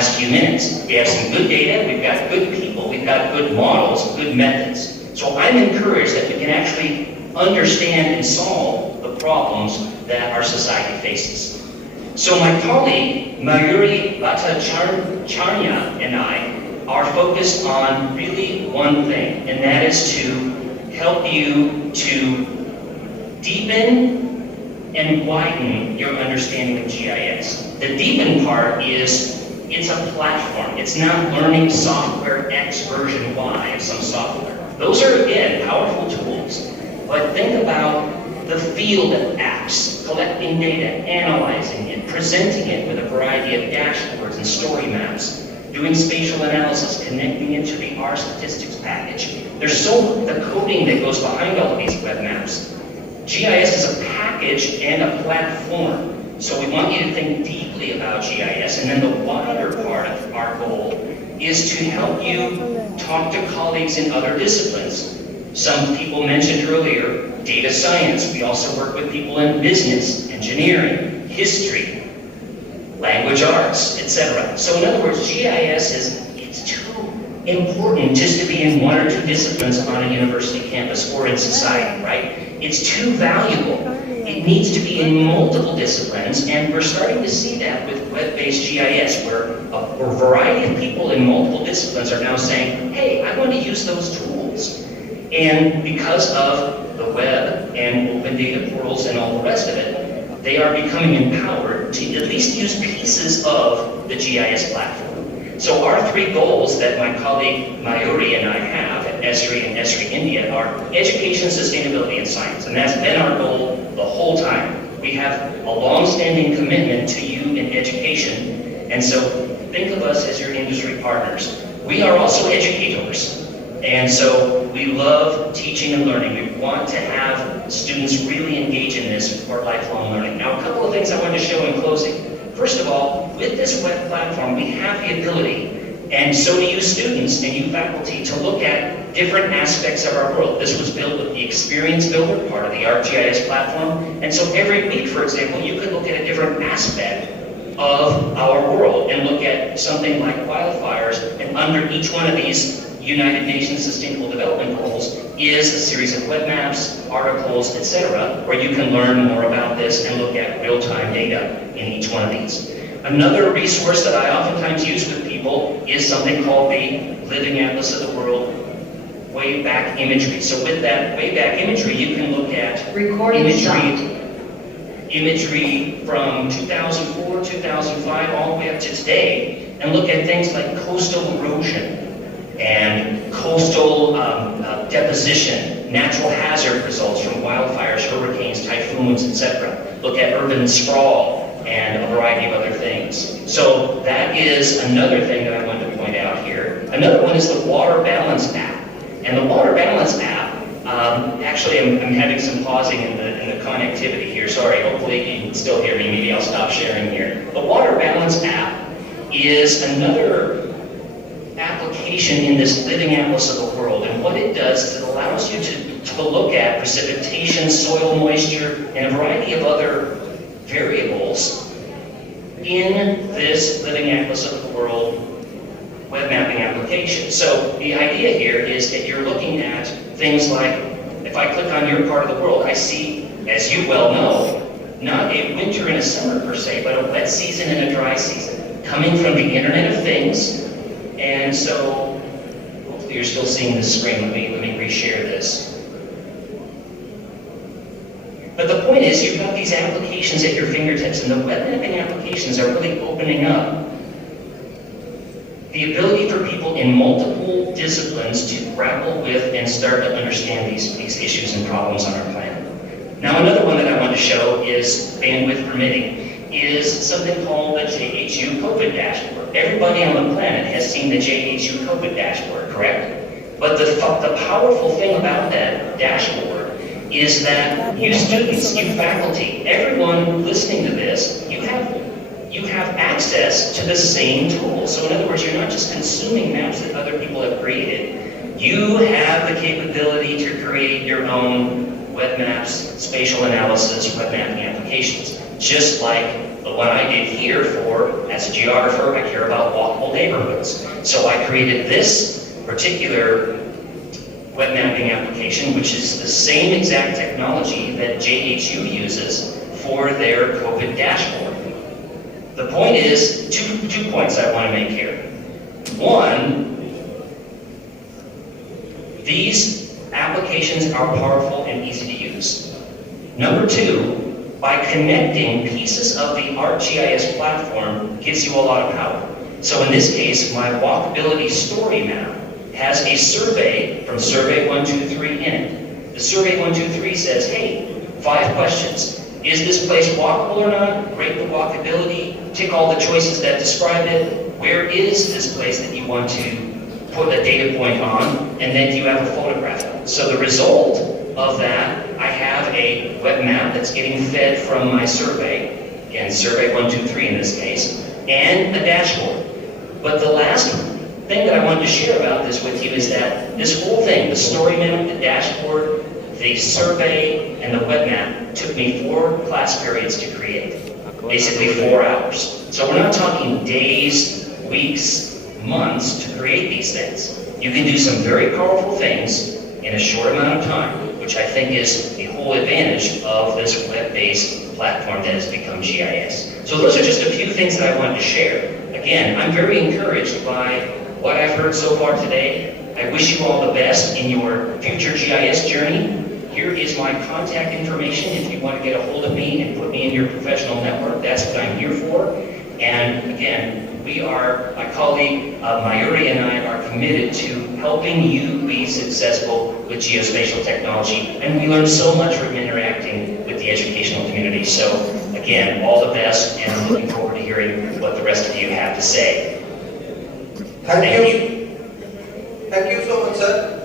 last few minutes. We have some good data, we've got good people, we've got good models, good methods. So I'm encouraged that we can actually understand and solve the problems that our society faces. So my colleague, Mayuri Bhattacharya, and I are focused on really one thing, and that is to help you to deepen and widen your understanding of GIS. The deepen part is, it's a platform. It's not learning software X version Y of some software. Those are, again, powerful tools. But think about the field of apps, collecting data, analyzing it, presenting it with a variety of dashboards and story maps, doing spatial analysis, connecting it to the R statistics package. There's the coding that goes behind all of these web maps. GIS is a package and a platform. So we want you to think deeply about GIS, and then the wider part of our goal is to help you talk to colleagues in other disciplines. Some people mentioned earlier data science. We also work with people in business, engineering, history, language arts, etc. So in other words, GIS it's too important just to be in one or two disciplines on a university campus or in society, right? It's too valuable. It needs to be in multiple disciplines, and we're starting to see that with web-based GIS, where a variety of people in multiple disciplines are now saying, hey, I want to use those tools. And because of the web and open data portals and all the rest of it, they are becoming empowered to at least use pieces of the GIS platform. So our three goals that my colleague Mayuri and I have at Esri and Esri India are education, sustainability, and science. And that's been our goal the whole time. We have a long-standing commitment to you in education, and so think of us as your industry partners. We are also educators. And so we love teaching and learning. We want to have students really engage in this for lifelong learning. Now, a couple of things I wanted to show in closing. First of all, with this web platform, we have the ability, and so do you students and you faculty, to look at different aspects of our world. This was built with the Experience Builder, part of the ArcGIS platform. And so every week, for example, you could look at a different aspect of our world and look at something like wildfires, and under each one of these United Nations Sustainable Development Goals is a series of web maps, articles, etc., where you can learn more about this and look at real-time data in each one of these. Another resource that I oftentimes use with people is something called the Living Atlas of the World Wayback Imagery. So with that Wayback Imagery, you can look at imagery from 2004, 2005, all the way up to today, and look at things like coastal erosion and coastal deposition, natural hazard results from wildfires, hurricanes, typhoons, etc. Look at urban sprawl and a variety of other things. So that is another thing that I wanted to point out here. Another one is the Water Balance app. And the Water Balance app, actually I'm having some pausing in the connectivity here. Sorry, hopefully you can still hear me. Maybe I'll stop sharing here. The Water Balance app is another application in this Living Atlas of the World, and what it does is it allows you to look at precipitation, soil moisture, and a variety of other variables in this Living Atlas of the World web mapping application. So the idea here is that you're looking at things like, if I click on your part of the world, I see, as you well know, not a winter and a summer per se, but a wet season and a dry season, coming from the Internet of Things. And so, hopefully you're still seeing this screen. Let me reshare this. But the point is, you've got these applications at your fingertips, and the web mapping applications are really opening up the ability for people in multiple disciplines to grapple with and start to understand these issues and problems on our planet. Now, another one that I want to show is, bandwidth permitting, is something called the JHU COVID dashboard. Everybody on the planet has seen the JHU COVID dashboard, correct? But the powerful thing about that dashboard is that you students, you faculty, everyone listening to this, you have access to the same tools. So in other words, you're not just consuming maps that other people have created. You have the capability to create your own web maps, spatial analysis, web mapping applications, just like The one I did here for, as a geographer, I care about walkable neighborhoods. So I created this particular web mapping application, which is the same exact technology that JHU uses for their COVID dashboard. The point is, two points I want to make here. One, these applications are powerful and easy to use. Number two, by connecting pieces of the ArcGIS platform gives you a lot of power. So in this case, my walkability story map has a survey from Survey 123 in it. The Survey 123 says, hey, 5 questions. Is this place walkable or not? Rate the walkability, tick all the choices that describe it. Where is this place that you want to put a data point on? And then you have a photograph of it. So the result of that, I have a web map that's getting fed from my survey, again, Survey 123 in this case, and a dashboard. But the last thing that I wanted to share about this with you is that this whole thing, the story map, the dashboard, the survey, and the web map, took me 4 class periods to create. Basically 4 hours. So we're not talking days, weeks, months to create these things. You can do some very powerful things in a short amount of time, which I think is the whole advantage of this web-based platform that has become GIS. So those are just a few things that I wanted to share. Again, I'm very encouraged by what I've heard so far today. I wish you all the best in your future GIS journey. Here is my contact information if you want to get a hold of me and put me in your professional network. That's what I'm here for. And again, my colleague Mayuri and I are committed to helping you be successful with geospatial technology. And we learn so much from interacting with the educational community. So again, all the best, and I'm looking forward to hearing what the rest of you have to say. Thank you. Thank you so much, sir.